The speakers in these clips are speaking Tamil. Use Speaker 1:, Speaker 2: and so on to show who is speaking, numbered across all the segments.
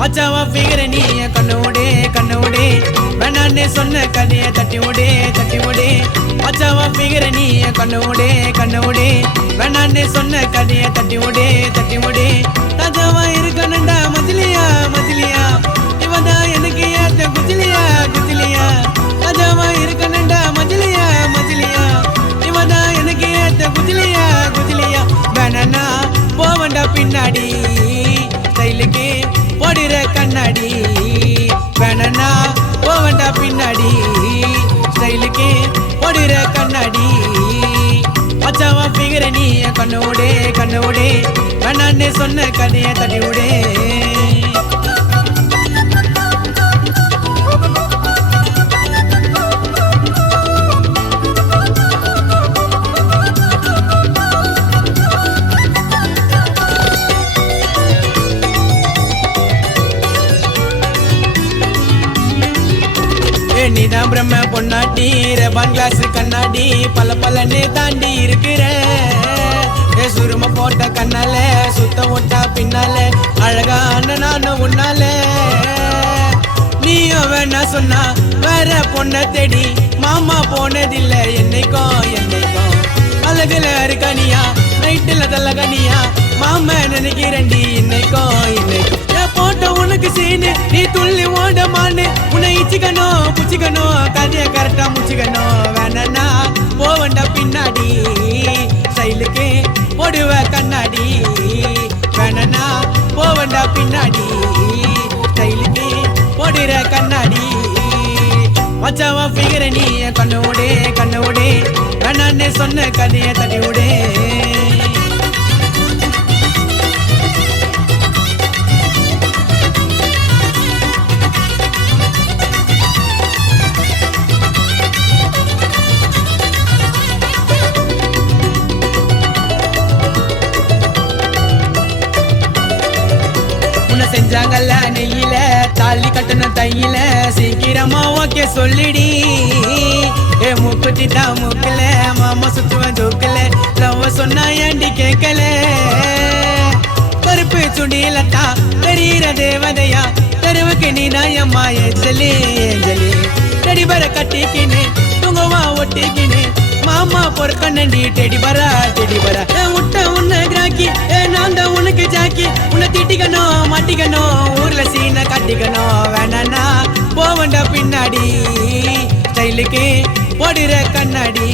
Speaker 1: மச்சாவா ஃபிகர் நீய கண்ணு விடே கண்ணு விடே வேணான்னு சொன்ன கதையை தட்டி விடே தட்டி விடே மச்சாவா ஃபிகர் நீய கண்ணு விடே கண்ணு விடே வேணான்னு சொன்ன கதையை தட்டி விடே தட்டி விடே ராஜாவா இருக்கணுண்டா மஜிலியா மஜிலியா இவதா எனக்கு ஏத்த குஜிலியா குஜிலியா ராஜாவா இருக்கணுண்டா மஜிலியா மஜிலியா இவதா எனக்கு ஏத்த குஜிலியா குஜிலியா வேணா போவண்டா பின்னாடி. போடுற கண்ணாடி. வேணாண்ணா போவண்டா பின்னாடி. ஸ்டைலுக்கு போடுற கண்ணாடி. மச்சாவா பிகிற நீ கண்ணோடே கண்ணோடே. வேணான்னு சொன்ன கதையை தட்டி விடே.
Speaker 2: நீதான் பிரம்ம பொன்னாட்டி ரெபான் கிளாஸ் கண்ணாடி பல பலன்னு தாண்டி இருக்கிற. சுரும போட்ட கண்ணால சுத்த ஒட்டா பின்னால அழகான நானும் உன்னால. நீயும் வேணா சொன்னா வேற பொண்ண தேடி மாமா போனதில்ல என்னைக்கும் என்னைக்கும். அழகுல இருக்கனியா நைட்டுல தலகனியா மாமா நினைக்கிறேன்டி இன்னைக்கும் இன்னைக்கும். வச்சுக்கணும் முச்சிக்கணும் வேணா போவண்டா பின்னாடி ஸ்டைலுக்கு போடுவ கண்ணாடி. வேணா போவண்டா பின்னாடி ஸ்டைலுக்கு போடுற கண்ணாடி. மச்சாவா பிகர நீ கண்ணோடே கண்ணோடே வேணான்னு சொன்ன கதையை தட்டி விடே கையில சீக்கிரமா ஓகே சொல்லிடி. ஏ மூக்குத்தி தான் மூக்கல மாமா சுத்துவன் ஜோக்கல லவ் சொன்னா ஏண்டி கேட்கல? கருப்பு சுண்டியில தான் தெரியிற தேவதையா? தெருவுக்கு நீ நாயம்மா ஏஞ்சலி ஏஞ்சலி. டெடி பர கட்டிக்கின்னு தூங்கவா ஒட்டிக்கினு மாமா பொறுக்கண்ணண்டி டெடி பரா டெடி பரா. ஏன் உன்னை கிராக்கி ஏ நான் தான் உனக்கு ஜாக்கி. உன்னை திட்டிக்கணும் மாட்டிக்கணும் ஊர்ல சீனை கட்டிக்கணும். வேணாண்ணா ஸ்டைலுக்கு போடுற கண்ணாடி.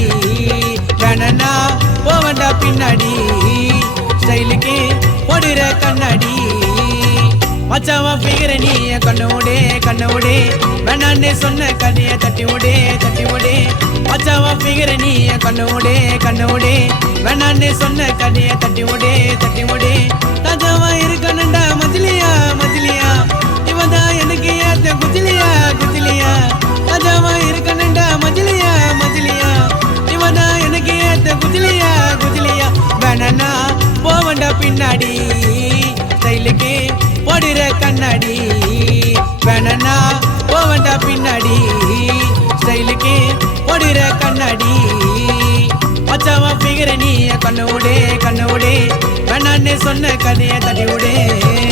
Speaker 2: கணனா போவண்டா பின்னாடி. ஸ்டைலுக்கு போடுற கண்ணாடி. மச்சாவா பிகிற நீ கண்ணு விடே கண்ணு கண்ணோடே. வேணான்னு சொன்ன கதைய தட்டி விடே தட்டி விடே மச்சாவா பிகிற நீ கண்ணு விடே கண்ணு கண்ணோடே. வேணான்னு சொன்ன கதைய தட்டி விடே தட்டி விடே தாஜாவா இருக்கணுண்டா மஜிலியா மஜிலியா. இவதான் எனக்கு ஏத்த குஜிலியா குஜிலியா. தாஜாவா பின்னாடி ஸ்டைலுக்கு போடுற கண்ணாடி. வேணா போவண்டா பின்னாடி. ஸ்டைலுக்கு போடுற கண்ணாடி. மச்சாவா பிகிற நீ கண்ணு விடே கண்ணு விடே. வேணான்னு சொன்ன கதையை தட்டி விடே.